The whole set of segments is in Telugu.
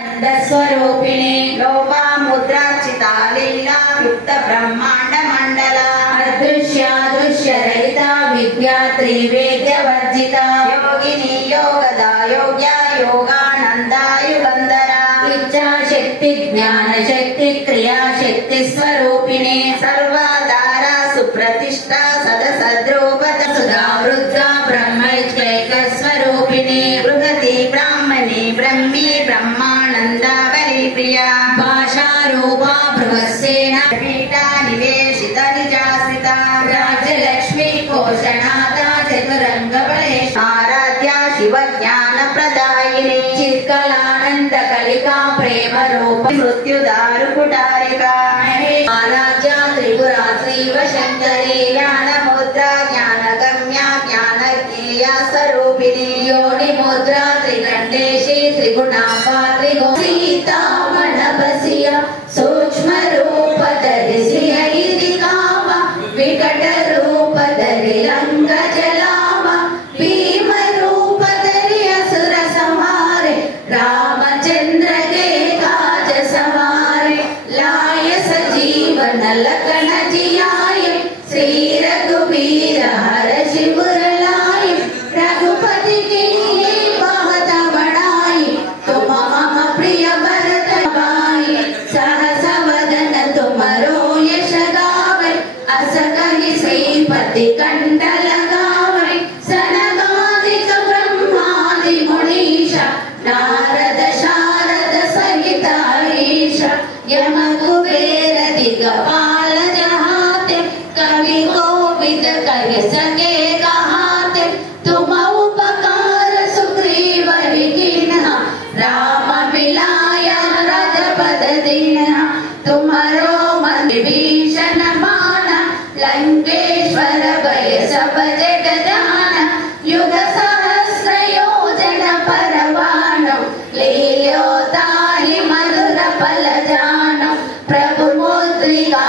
स्वरूपिणी लोपा मुद्राचिता लीला युक्त ब्रह्मांड मंडला अदृश्य दृश्य रहिता विद्या त्रिवेद्य वर्जिता योगिनी योगदा योग्या योगानंदा युगंधरा इच्छा शक्ति ज्ञान शक्ति क्रिया शक्ति स्वरूपिणी सर्वाधारा सुप्रतिष्ठा सदसद्रूपत सुधा रुद्रा ब्रह्मैक्यैक स्वरूपिणी बृहति ब्राह्मणी ब्रह्मी ब्रह्मानंदा बलि प्रिया भाषा रूपा बृहस्सेन पीठा निवेशित निजासिता राजलक्ष्मी पोषणाता चतुरंग बलेश आराध्या शिव ज्ञान प्रदायिनी चित्कलानंद कलिका प्रेम रूप मृत्युदारु कुटारिका आराध्या त्रिपुरा श्रीव शंकरी ज्ञान मुद्रा ज्ञान गम्या ज्ञान ज्ञेया स्वरूपिणी योनि मुद्रा त्रिकंडेशी त्रिगुणांबा त्रिगो सीता मनबसिया सूक्ष्म रूप धरिसी ऐदि कामा विकट रूप धरि रंग जलामा भीम रूप धरि असुर संहारे रामचंद्र के काज सवारे लाय सजीवन लखन जियाए श्री रघुवीर हर शिवर लाए रघुपति की बहुत बड़ाई तुम मम प्रिय भरत भाई सहस वदन तुमरो यश गावे अस कहि श्रीपति कंठ लगावे सनकादिक ब्रह्मादि मुनीषा नारद शारद सहित ईश यम कुबेर दिगपाल जहाते कवि कोविद कहि सके कहाते तुम उपकार सुग्रीव कीन्हा राम मिलाय रजपद दीन्हा तुम्हारो मन भीषण माना लंकेश्वर भय सब जग जाना युग सहस्र योजन परवानो लील्यो ताहि मधुर फल जानो प्रभु मुद्रिका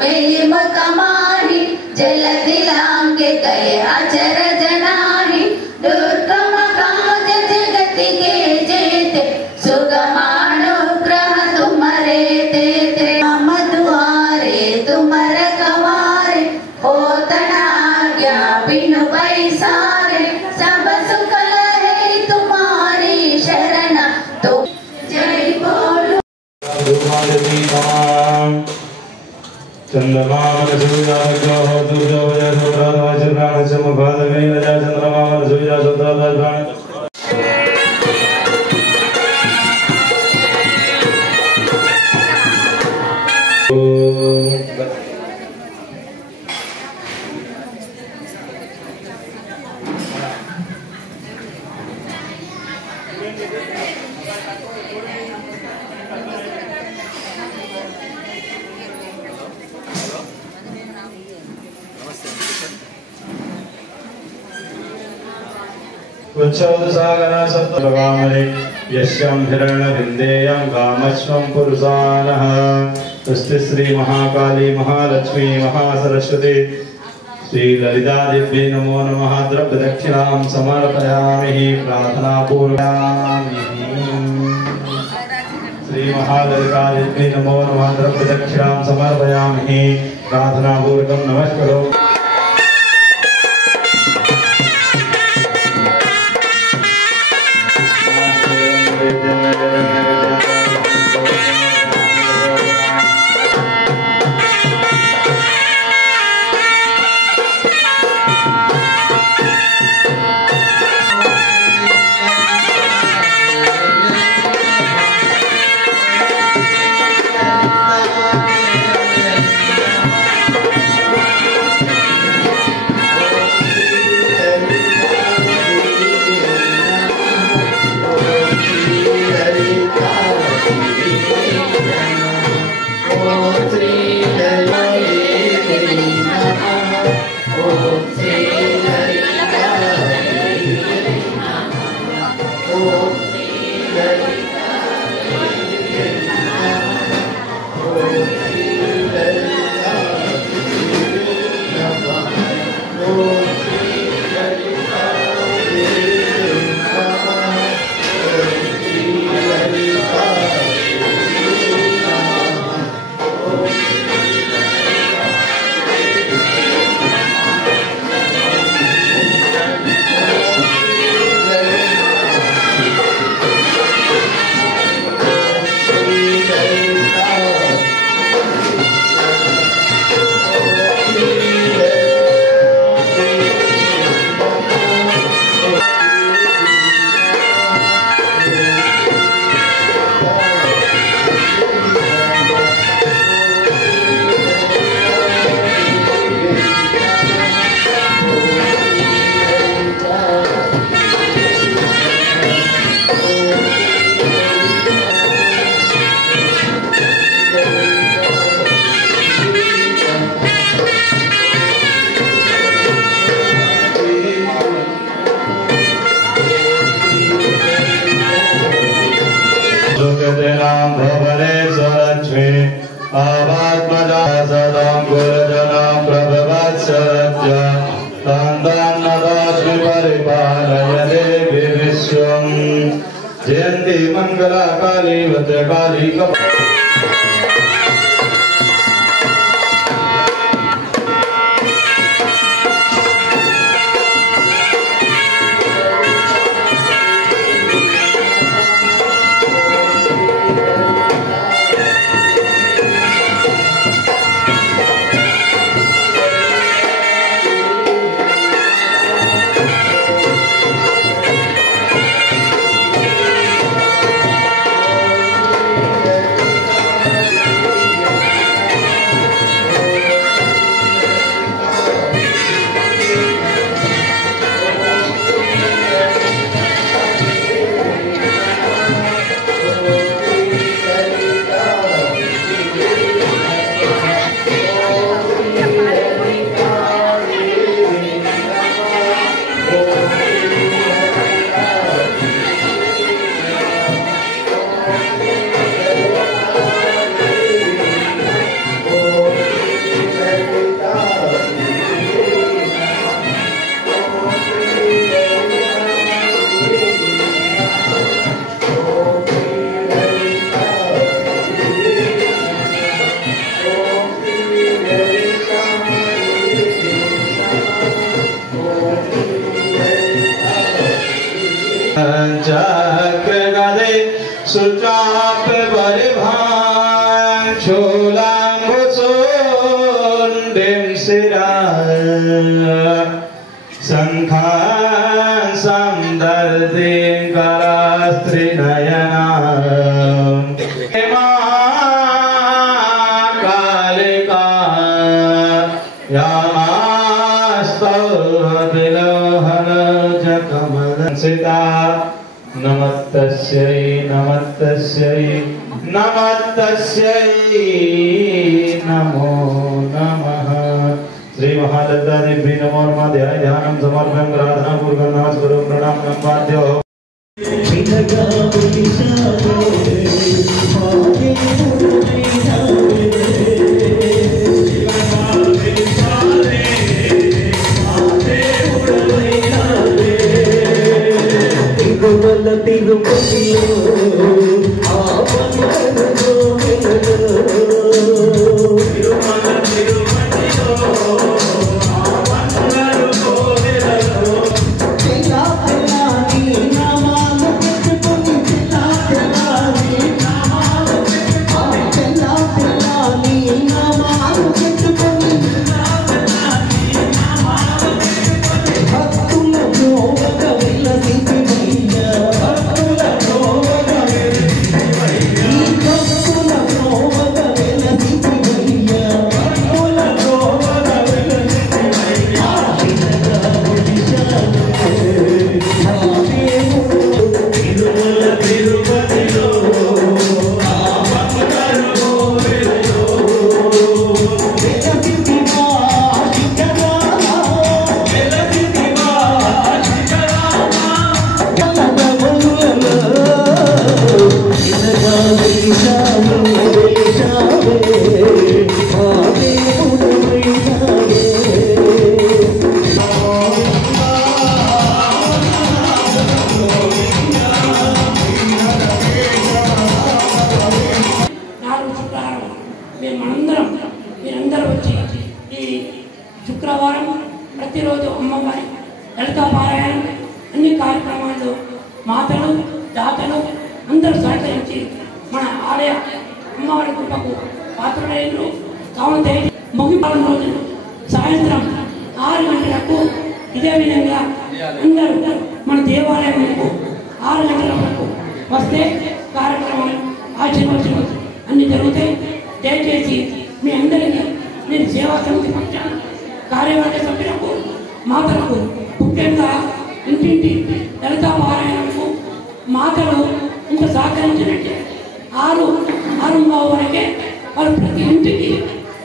मेलि मुख माहि जलधि लांघे गए अचर जनाहि दुर्गम काज जगति के जेते सुगमानुग्रह तुम्हारे तेते राम दुआरे तुम रखवारे होत न आज्ञा बिनु पैसारे सब सुख लहे तुम्हारी शरण तुम जय बोलो चंद्रमा सूर्या दुर्गा वजय चंद्रमा सूर्या उच्चौदसागरा सप्तभगामरे यस्यं हिरण्यविन्देयं कामश्वं पुरुषानः तस्ते श्री महाकाली महालक्ष्मी महासरस्वती श्री ललितादेव्यै नमो नमः द्रव्य दक्षिणां समर्पयामि प्रार्थनापूर्वयामि श्री महाललितादेव्यै नमो नमः द्रव्य दक्षिणां समर्पयामि प्रार्थनापूर्वकं नमस्करो भवने स्वलक्ष्मी आवात्मजा सदां गुरुजनां प्रभवत्सरज्य तान्तान्नदास्मि परिपालय देवी विश्वम् जयन्ती मंगला काली भद्रकाली चक्रगदे सुचाप परिभां शूलांगुसुंडिं शिरा शंखां संदर्दिं करास्त्रिनयना कालिका यामास्तौहतिलोहन जकमलसिता नमस्तस्यै नमस्तस्यै नमस्तस्यै नमो नमः। श्री महाललिता देवी नमो नमः। ध्यानं समर्पयामि प्रार्थना पूर्वकं नमस्कारो प्रणाम नमस्कारो శుక్రవారం ప్రతిరోజు అమ్మవారి లలితా పారాయణం అన్ని కార్యక్రమాల్లో మాతలు దాతలు అందరూ సహకరించి మన ఆలయ అమ్మవారి కృపకు పాత్రులైనరు కావున ముగింపాల రోజు సాయంత్రం 6 గంటలకు ఇదే విధంగా అందరూ మన దేవాలయంకు 6 గంటల వరకు వస్తే కార్యక్రమాలు ఆచరించడం అన్ని జరుగుతాయి. దయచేసి మీ అందరికీ నేను సేవా సమితి పక్షాన కార్యవర్గ సభ్యులకు మాతలకు ముఖ్యంగా ఇంటింటి లలితా పారాయణకు మాతలు ఇంత సహకరించినట్టే 6:30 వరకే వాళ్ళు ప్రతి ఇంటికి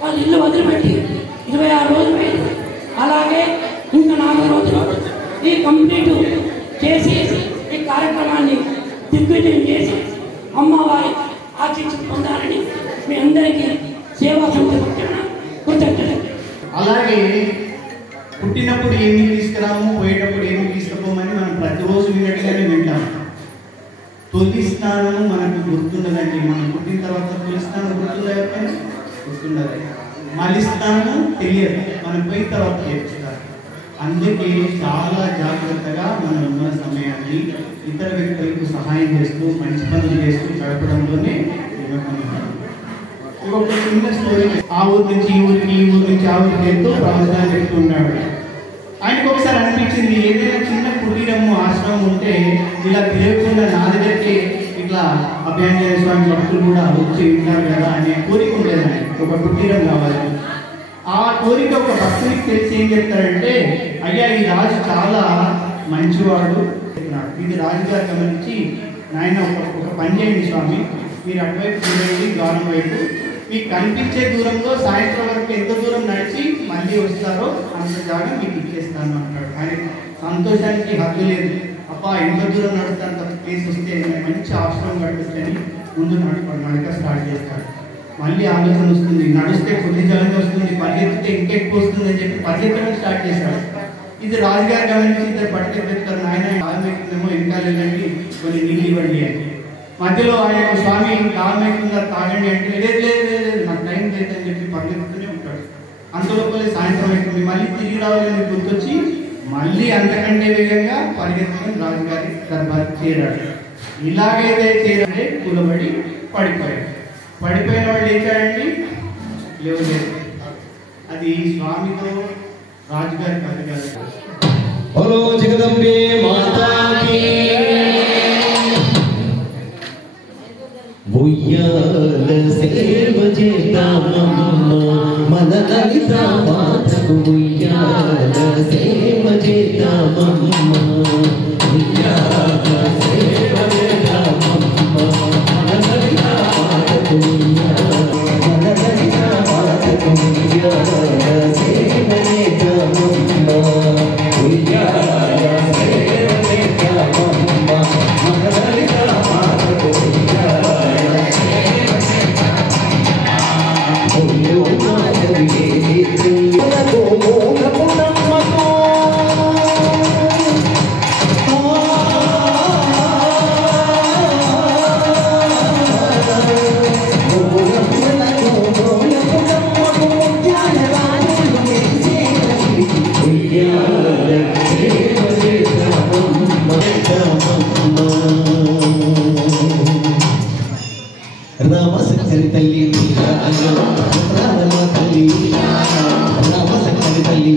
వాళ్ళు ఇల్లు వదిలిపెట్టి 26 రోజులు అయింది. అలాగే ఇంకా 4 రోజులు ఈ కంప్లీట్ చేసి ఈ కార్యక్రమాన్ని దిగ్విజయం చేసి అమ్మవారి ఆశీస్సులు పొందాలని మీ అందరికీ సేవా సంస్థ కృతజ్ఞతలు. అలాగే పుట్టినప్పుడు ఏమి తీసుకురాము, పోయేటప్పుడు ఏమి తీసుకుపోమని మనం ప్రతిరోజు విన్నట్టుగానే వింటాం. తొలి స్నానము మనకు గుర్తుండదండి. మనం పుట్టిన తర్వాత తొలి స్నానం గుర్తుండదు. మళ్ళీ స్నానము తెలియదు, మనం పోయిన తర్వాత చేస్తారు. అందుకే చాలా జాగ్రత్తగా మనం ఉన్న సమయాన్ని ఇతర వ్యక్తులకు సహాయం చేస్తూ మంచి పనులు చేస్తూ గడపడంలోనే ఒక చిన్న స్టోరీ. ఆ ఊరు నుంచి ఈ ఊరికి, ఈ ఊరు నుంచి ఆ ఊరికి ఎంతో ప్రవచనాలు చెప్తూ ఉన్నాడు. ఆయనకు ఒకసారి అనిపించింది, ఏదైనా చిన్న కుటీరము ఆశ్రమం ఉంటే ఇలా తెలియకుండా నా దగ్గరికి ఇట్లా అభ్యంజన స్వామి భక్తులు కూడా వచ్చి ఉంటారు కదా అనే కోరిక ఉండేది. ఆయనకి ఒక కుటీరం కావాలి. ఆ కోరిక ఒక భక్తుడికి తెలిసి ఏం చెప్తారంటే, అయ్యా ఈ రాజు చాలా మంచివాడు, ఇది రాజుగారు గమనించి, నాయన ఒక పని చేయండి స్వామి, మీరు అటువైపు చూడండి ద్వారం వైపు, మీకు కనిపించే దూరంలో సాయంత్రం వరకు ఎంత దూరం నడిచి మళ్ళీ వస్తారో అంత జాగా మీకు ఇచ్చేస్తాను అంటాడు. ఆయన సంతోషానికి హద్దు లేదు. అబ్బా ఎంత దూరం నడుస్తాను, అంత ప్లేస్ వస్తే మంచి ఆశ్రమం గడిపించని ముందు నడక స్టార్ట్ చేస్తాడు. మళ్ళీ ఆలోచన వస్తుంది, నడిస్తే కొద్ది జాగా వస్తుంది, పరిగెత్తితే ఇంకెక్కువ వస్తుంది అని చెప్పి పరిగెత్తడం స్టార్ట్ చేశాడు. ఇది రాజుగారు గమనించి ఇద్దరు పట్టుకెళ్తారు, నాయన ఆమెమో వెనకాల వెళ్ళండి, కొన్ని నీళ్ళు ఇవ్వండి అని. మధ్యలో ఆయన స్వామి కామెకుండా తాగండి అంటే లేదు లేదు లేదు నాకు టైం లేదని చెప్పి పరిగెత్తుతూనే ఉంటాడు. అంతలోపలే సాయంత్రం అవుతుంది, మళ్ళీ తిరిగి రావాలని గుర్తొచ్చి మళ్ళీ అంతకంటే వేగంగా పరిగెత్తుకుని రాజుగారి దర్బార్కి చేరాడు. ఇలాగైతే చేరాడే కూలబడి పడిపోయాడు. పడిపోయిన వాళ్ళు లేచాడండి, లేవలేదు. అది స్వామితో రాజుగారి కథ కాదు. హలో జగదంబే మాతాకి ఉయ్యాల సేవ చేద్దామమ్మ, మన లలిత మాతకు ఉయ్యాల సేవ చేద్దామమ్మ, ఉయ్యాల సేవ చేద్దామమ్మ, మన లలిత మాతకు ఉయ్యాల, మన లలిత మాతకు ఉయ్యాల సేవ చేద్దామమ్మ, ఉయ్యాల సేవ చేద్దామమ్మ, మన లలిత మాతకు ఉయ్యాల. రామసక్కరి తల్లి రామ తల్లి రామసక్కరి తల్లి